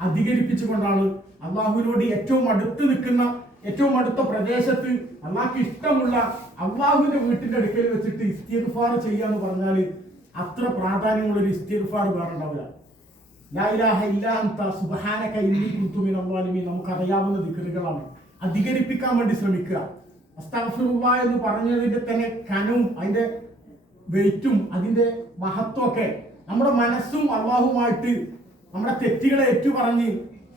അധികരിപ്പിച്ചുകൊണ്ടാണ് അള്ളാഹുവിനോട് ഏറ്റവും അടുത്ത് നിൽക്കുന്ന ഏറ്റവും അടുത്ത പ്രദേശത്ത് അള്ളാഹ്ക്ക് ഇഷ്ടമുള്ള അള്ളാഹുവിന്റെ വീട്ടിന്റെ അടുക്കൽ വെച്ചിട്ട് ഇസ്തിഗ്ഫാർ ചെയ്യാന്ന് പറഞ്ഞാൽ അത്ര പ്രാധാന്യമുള്ള ഒരു ഇസ്തിഗ്ഫാർ വേറെ ഉണ്ടാവില്ല. ലാ ഇലാഹ ഇല്ലാ അൻത സുബ്ഹാനക ഇന്നി കുന്തു മിനൽ ളാലിമീൻ നമുക്കറിയാവുന്ന ദിക്റുകളാണ്. അധികരിപ്പിക്കാൻ വേണ്ടി ശ്രമിക്കുക. എന്ന് പറഞ്ഞതിന്റെ തന്നെ കനവും അതിന്റെ വെയിറ്റും അതിന്റെ മഹത്വമൊക്കെ നമ്മുടെ മനസ്സും അള്ളാഹുമായിട്ട് നമ്മുടെ തെറ്റുകളെ ഏറ്റുപറഞ്ഞ്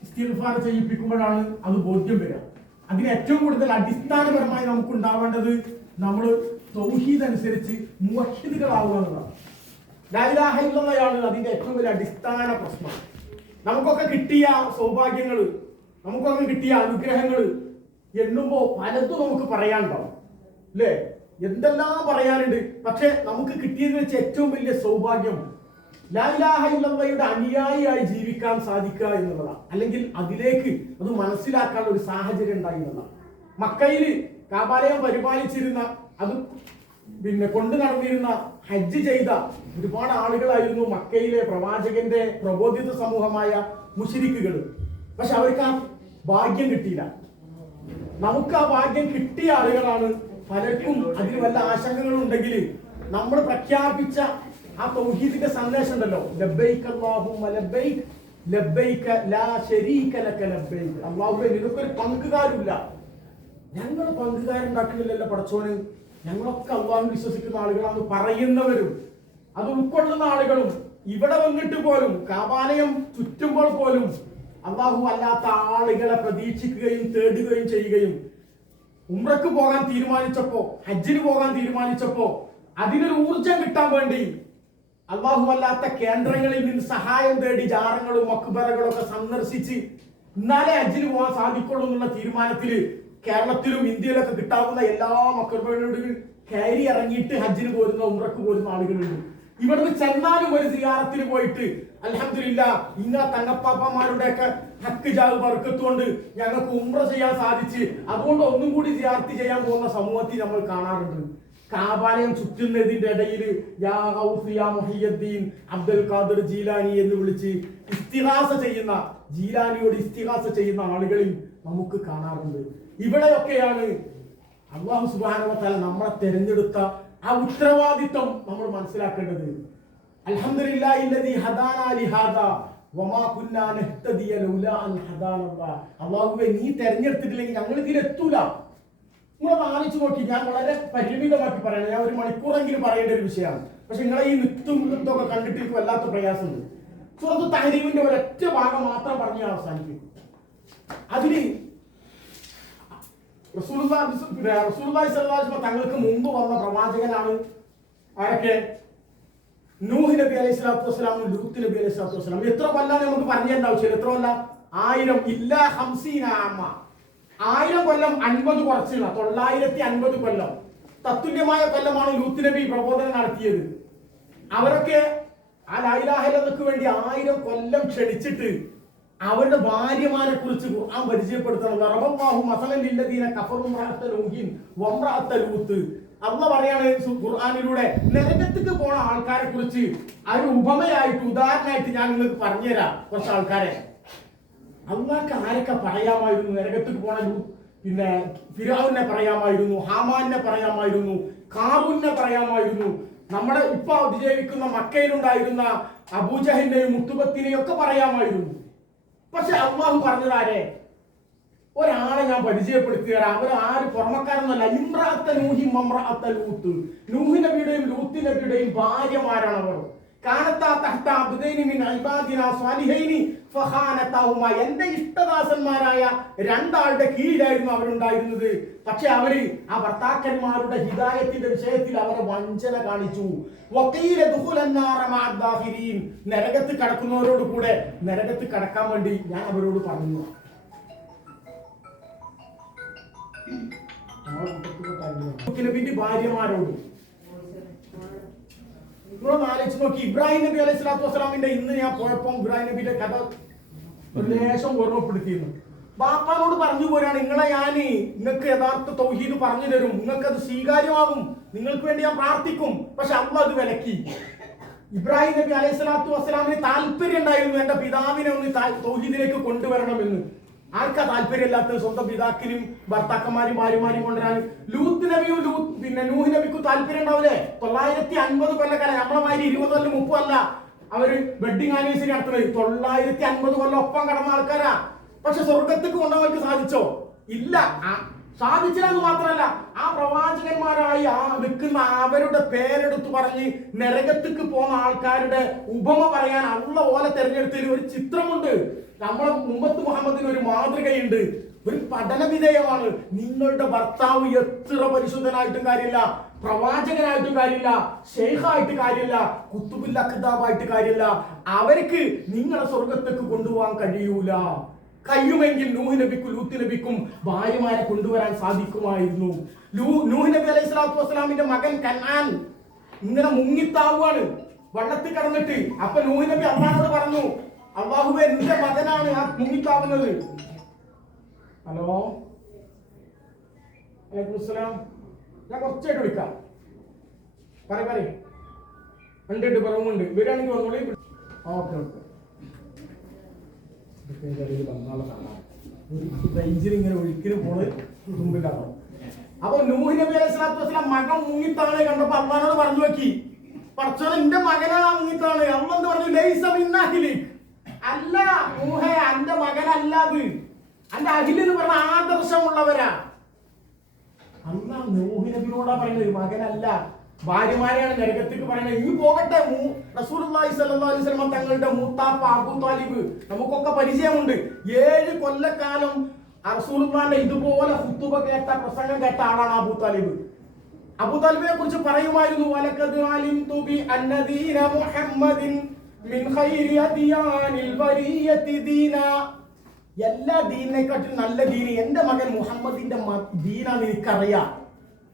ഇസ്തിഗ്ഫാർ ചെയ്യിപ്പിക്കുമ്പോഴാണ് അത് ബോധ്യം വരിക. അതിന് ഏറ്റവും കൂടുതൽ അടിസ്ഥാനപരമായി നമുക്ക് ഉണ്ടാവേണ്ടത് നമ്മൾ തൗഹീദ് അനുസരിച്ച് മുഹിദുകളാവുക എന്നുള്ളതാണ്. ലൈലാഹ അതിന്റെ ഏറ്റവും വലിയ അടിസ്ഥാന പ്രശ്നം. നമുക്കൊക്കെ കിട്ടിയ സൗഭാഗ്യങ്ങൾ നമുക്കൊക്കെ കിട്ടിയ അനുഗ്രഹങ്ങൾ എണ്ണുമ്പോൾ പലതും നമുക്ക് പറയാനുണ്ടാവും. അല്ലേ? എന്തെല്ലാം പറയാനുണ്ട്? പക്ഷെ നമുക്ക് കിട്ടിയതിന് വെച്ച് ഏറ്റവും വലിയ സൗഭാഗ്യം ലായിലാഹ ഇല്ലയുടെ അനുയായിയായി ജീവിക്കാൻ സാധിക്കുക എന്നുള്ളതാണ്. അല്ലെങ്കിൽ അതിലേക്ക് അത് മനസ്സിലാക്കാൻ ഒരു സാഹചര്യം ഉണ്ടായി എന്നുള്ളതാണ്. മക്കയിൽ കാബാലയം പരിപാലിച്ചിരുന്ന അത് പിന്നെ കൊണ്ടു നടന്നിരുന്ന ഹജ്ജ് ചെയ്ത ഒരുപാട് ആളുകളായിരുന്നു മക്കയിലെ പ്രവാചകന്റെ പ്രബോധിത സമൂഹമായ മുഷിരിക്കുകൾ പക്ഷെ അവർക്ക് ആ ഭാഗ്യം കിട്ടിയില്ല. നമുക്ക് ആ ഭാഗ്യം കിട്ടിയ ആളുകളാണ് പലർക്കും അതിന് വല്ല ആശങ്കകളുണ്ടെങ്കിൽ നമ്മൾ പ്രഖ്യാപിച്ച ആ തൗഹീദിന്റെ സന്ദേശം ഉണ്ടല്ലോ. ലബ്ബൈക അല്ലാഹുമ്മ ലബ്ബൈക ലാ ശരീക ലക ലബ്ബൈക. അല്ലാഹുവേ നിനക്കൊരു പങ്കുകാരില്ല ഞങ്ങൾ പങ്കുകാരുണ്ടാക്കുന്നില്ലല്ലോ പടച്ചോന്. ഞങ്ങളൊക്കെ അള്ളാഹു വിശ്വസിക്കുന്ന ആളുകളാണ് പറയുന്നവരും അത് ഉൾക്കൊള്ളുന്ന ആളുകളും ഇവിടെ വന്നിട്ട് പോലും കാപാലയം ചുറ്റുമ്പോൾ പോലും അള്ളാഹു അല്ലാത്ത ആളുകളെ പ്രതീക്ഷിക്കുകയും തേടുകയും ചെയ്യുകയും ഉംറക്ക് പോകാൻ തീരുമാനിച്ചപ്പോ ഹജ്ജിന് പോകാൻ തീരുമാനിച്ചപ്പോ അതിനൊരു ഊർജം കിട്ടാൻ വേണ്ടി അള്ളാഹു അല്ലാത്ത കേന്ദ്രങ്ങളിൽ നിന്ന് സഹായം തേടി ജാറങ്ങളും മക്ബറകളും ഒക്കെ സന്ദർശിച്ച് എന്നാലേ ഹജ്ജിന് പോകാൻ സാധിക്കുള്ളൂ എന്നുള്ള തീരുമാനത്തിൽ കേരളത്തിലും ഇന്ത്യയിലൊക്കെ കിട്ടാവുന്ന എല്ലാ മക്ബറകളോടും കയറി ഇറങ്ങിയിട്ട് ഹജ്ജിന് പോരുന്ന ഉമ്രക്ക് പോരുന്ന ആളുകളുണ്ട്. ഇവിടുന്ന് ചെന്നാലും ഒരു സിയാറത്തിന് പോയിട്ട് അലഹമില്ല ഇന്ന തങ്ങപ്പാപ്പന്മാരുടെ ഒക്കെ ഹക്ക് ജാവ് പറക്കത്തുകൊണ്ട് ഞങ്ങൾക്ക് ഉമ്ര ചെയ്യാൻ സാധിച്ച് അതുകൊണ്ട് ഒന്നും കൂടി സിയാർത്തി ചെയ്യാൻ പോകുന്ന സമൂഹത്തിൽ നമ്മൾ കാണാറുണ്ട്. കാബാലയം ചുറ്റുന്നതിന്റെ ഇടയിൽ യാ മുഹിയുദ്ദീൻ അബ്ദുൽ ഖാദർ ജീലാനി എന്ന് വിളിച്ച് ഇസ്തിഹാസ ചെയ്യുന്ന ജീലാനിയോട് ഇസ്തിഹാസ ചെയ്യുന്ന ആളുകളിൽ നമുക്ക് കാണാറുണ്ട്. ഇവിടെയൊക്കെയാണ് അള്ളാഹു സുബാനവത്താല നമ്മളെ തെരഞ്ഞെടുത്ത ആ ഉത്തരവാദിത്വം നമ്മൾ മനസ്സിലാക്കേണ്ടത്. അല്ലാഹുവേ നീ തെരഞ്ഞെടുത്തിട്ടില്ലെങ്കിൽ ഞങ്ങൾ ഇതിലെത്തൂല. നിങ്ങൾ ആലോചിച്ച് നോക്കി. ഞാൻ വളരെ പരിമിതമാക്കി പറയണം. ഞാൻ ഒരു മണിക്കൂറെങ്കിലും പറയേണ്ട ഒരു വിഷയമാണ്. പക്ഷെ നിങ്ങളെ ഈ നിത്തും ഇതൊക്കെ കണ്ടിട്ട് എനിക്ക് വല്ലാത്ത പ്രയാസമുണ്ട്. സുഹൃത്ത് തഹരീമിന്റെ ഒരൊറ്റ ഭാഗം മാത്രം പറഞ്ഞ് ഞാൻ അവസാനിക്കും അതിന് തങ്ങൾക്ക് മുമ്പ് വന്ന പ്രവാചകനാണ് ആരൊക്കെ? നൂഹ് നബി അലൈഹി സ്വലാത്തു വസ്സലാമും ലൂത്ത് നബി അലൈഹി സ്വലാത്തു വസ്സലാം എത്ര കൊല്ലാന്ന് നമുക്ക് പറഞ്ഞേണ്ട ആവശ്യമില്ല എത്ര കൊല്ല? ആയിരം. ഇല്ല ഹംസീന അമ്മ. ആയിരം കൊല്ലം അൻപത് കുറച്ചില്ല. തൊള്ളായിരത്തി അൻപത് കൊല്ലം. തത്തുല്യമായ കൊല്ലമാണ് ലൂത്ത് നബി പ്രബോധനം നടത്തിയത്. അവരൊക്കെ ആ ലൈലാഹലക്ക് വേണ്ടി ആയിരം കൊല്ലം ക്ഷണിച്ചിട്ട് അവരുടെ ഭാര്യമാരെ കുറിച്ച് ആ പരിചയപ്പെടുത്തണം അള്ള പറയാണ് ഖുർആാനിലൂടെ നരകത്തേക്ക് പോണ ആൾക്കാരെ കുറിച്ച് ഒരു ഉപമയായിട്ട് ഉദാഹരണമായിട്ട് ഞാൻ നിങ്ങൾക്ക് പറഞ്ഞുതരാം. കുറച്ച് ആൾക്കാരെ. അള്ളാഹ്ക്ക് ആരൊക്കെ പറയാമായിരുന്നു? നരകത്തേക്ക് പോണ പിന്നെ ഫിറാവിനെ പറയാമായിരുന്നു ഹാമാനെ പറയാമായിരുന്നു കാബുനെ പറയാമായിരുന്നു. നമ്മുടെ ഇപ്പൊ അതിജീവിക്കുന്ന മക്കയിലുണ്ടായിരുന്ന അബൂജഹിന്റെയും മുത്തുബത്തിനെയും ഒക്കെ പറയാമായിരുന്നു. പക്ഷെ അള്ളാഹു പറഞ്ഞതാരെ ഒരാളെ ഞാൻ പരിചയപ്പെടുത്തി തരാം അവർ ആര്? പുറമക്കാരെന്നല്ല ഇമ്രാത്ത നൂഹി മമ്രാത്ത ലൂത്ത്. നൂഹി നബിയുടെയും ലൂത്ത് നബിയുടെയും ഭാര്യമാരാണ് അവർ. കാനത്താ തഹ്ത അബ്ദൈനി മിൻ ഇബാദിനാ സ്വാലിഹൈനി എന്റെ ഇഷ്ടദാസന്മാരായ രണ്ടാളുടെ കീഴിലായിരുന്നു അവരുണ്ടായിരുന്നത് പക്ഷെ അവർ ആ ഭർത്താക്കന്മാരുടെ ഹിതായത്തിന്റെ വിഷയത്തിൽ അവരെ വഞ്ചന കാണിച്ചു നരകത്ത് കടക്കുന്നവരോട് കൂടെ നരകത്ത് കടക്കാൻ വേണ്ടി ഞാൻ അവരോട് പറഞ്ഞു ഭാര്യമാരോട് നിങ്ങളൊന്ന് ആലോചിച്ച് നോക്കി. ഇബ്രാഹിം നബി അലൈഹി സ്വലാത്തു വസ്സലാമിന്റെ ഇന്ന് ഞാൻ പോയപ്പോ ഇബ്രാഹിം നബിയുടെ കഥ ഒരു ലേശം ഓർമ്മപ്പെടുത്തിയിരുന്നു. ബാപ്പാനോട് പറഞ്ഞു പോരാണ് നിങ്ങളെ ഞാൻ നിങ്ങൾക്ക് യഥാർത്ഥ തൗഹീദ് പറഞ്ഞു തരും. നിങ്ങൾക്ക് അത് സ്വീകാര്യമാകും. നിങ്ങൾക്ക് വേണ്ടി ഞാൻ പ്രാർത്ഥിക്കും. പക്ഷെ അമ്മ അത് വിലക്കി. ഇബ്രാഹിം നബി അലൈഹി സ്വലാത്തു വസ്സലാമിന് താല്പര്യം ഉണ്ടായിരുന്നു എന്റെ പിതാവിനെ ഒന്ന് തൗഹീദിലേക്ക് കൊണ്ടുവരണമെന്ന്. ആർക്കാ താല്പര്യമില്ലാത്ത സ്വന്തം പിതാക്കിനും ഭർത്താക്കന്മാരും ഭാര്യമാരും കൊണ്ടുവരാൻ? ലൂത്ത് നബിയും ലൂത്ത് പിന്നെ നൂഹ് നബിക്കും താല്പര്യം ഉണ്ടാവില്ലേ? തൊള്ളായിരത്തി അൻപത് കൊല്ലക്കാലം നമ്മളെ മാതിരി ഇരുപത് കൊല്ലം മുപ്പതല്ല അവർ വെഡിങ് ആനിവേഴ്സറി നടത്തുന്നത്. തൊള്ളായിരത്തി അൻപത് കൊല്ലം ഒപ്പം കടന്ന ആൾക്കാരാ. പക്ഷെ സ്വർഗത്തേക്ക് കൊണ്ടുപോകാൻ സാധിച്ചോ? ഇല്ല. സാധിച്ചില്ലെന്ന് മാത്രമല്ല ആ പ്രവാചകന്മാരായി ആ നിൽക്കുന്ന അവരുടെ പേരെടുത്ത് പറഞ്ഞ് നരകത്തേക്ക് പോകുന്ന ആൾക്കാരുടെ ഉപമ പറയാൻ അള്ള പോലെ തെരഞ്ഞെടുത്തതിൽ ഒരു ചിത്രമുണ്ട്. നമ്മളെ മുമ്പത്ത് മുഹമ്മദിന് ഒരു മാതൃകയുണ്ട്. ഒരു പഠന വിധേയമാണ്. നിങ്ങളുടെ ഭർത്താവ് എത്ര പരിശുദ്ധനായിട്ടും കാര്യമില്ല പ്രവാചകനായിട്ടും കാര്യമില്ല ഷെയ്ഖായിട്ട് കാര്യമില്ല കുത്തുബില്ല കിതാബായിട്ട് കാര്യമില്ല. അവർക്ക് നിങ്ങളെ സ്വർഗത്തേക്ക് കൊണ്ടുപോകാൻ കഴിയൂല. കഴിയുമെങ്കിൽ നൂഹ് നബിക്കും ലൂത്ത് നബിക്കും ഭാര്യമാരെ കൊണ്ടുവരാൻ സാധിക്കുമായിരുന്നു. നൂഹ് നബി അലൈഹി സ്വലാത്തു വസ്സലാമിന്റെ മകൻ കന്നാൻ ഇങ്ങനെ മുങ്ങിത്താവുകയാണ് വള്ളത്തിൽ കടന്നിട്ട് അപ്പൊ നൂഹ് നബി അള്ളാഹോട് പറഞ്ഞു അള്ളാഹുബെ എന്റെ മകനാണ് ആ മുങ്ങിത്താവുന്നത്. ഹലോ? ഞാൻ കുറച്ചായിട്ട് വിളിക്കാം. പറ ഉണ്ട് കണ്ടിട്ട് പറവുമുണ്ട് വരികയാണെങ്കിൽ വന്നോളി ഓക്കെ ഓക്കെ. ബെഞ്ചിൽ ഇങ്ങനെ ഒഴുക്കിന് പോണ് മുമ്പിലാണ് അപ്പൊ നൂഹ് നബി അലൈഹി മകൻ മുങ്ങിത്താണ് കണ്ടപ്പോ അള്ളഹാനോട് പറഞ്ഞു വെക്കി പഠിച്ചോനെ എന്റെ മകനാണ് ആ മുങ്ങിത്താണ്. അമ്മ എന്ത് പറഞ്ഞു? ലൈസ മിന്ന അഖിലിക്. അല്ല നൂഹേ അന്റെ മകനല്ല അത്. അന്റെ അഖിൽ എന്ന് പറഞ്ഞ ആദർശമുള്ളവരാ. അല്ല നൂഹ് നബിയോടാ പറയുന്നത് മകനല്ല. ഭാര്യമാരെയാണ് നരകത്തേക്ക് പറയുന്നത്. ഇനി പോകട്ടെ മൂ- റസൂലുള്ളാഹി സ്വലമ തങ്ങളുടെ മൂത്താപ്പ അബു താലിബ്. നമുക്കൊക്കെ പരിചയമുണ്ട്. ഏഴ് കൊല്ലക്കാലം റസൂലുള്ളാന്റെ ഇതുപോലെ ഹുത്തുബ കേട്ട പ്രസംഗം കേട്ട ആളാണ് അബു താലിബ്. അബു താലിബിനെ കുറിച്ച് പറയുമായിരുന്നു വലക്കത് തുബി അന്നദീന മുഹമ്മദിൻ മിൻ ഖൈരി എല്ലാ ദീനിനെക്കാട്ടിലും നല്ല ദീന് എന്റെ മകൻ മുഹമ്മദിന്റെ ദീനാന്ന് എനിക്കറിയാം.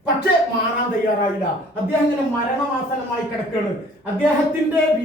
പക്ഷെ മാറാൻ തയ്യാറായില്ല. അദ്ദേഹം ഇങ്ങനെ മരണമാസനമായി കിടക്കുകയാണ്. അദ്ദേഹത്തിന്റെ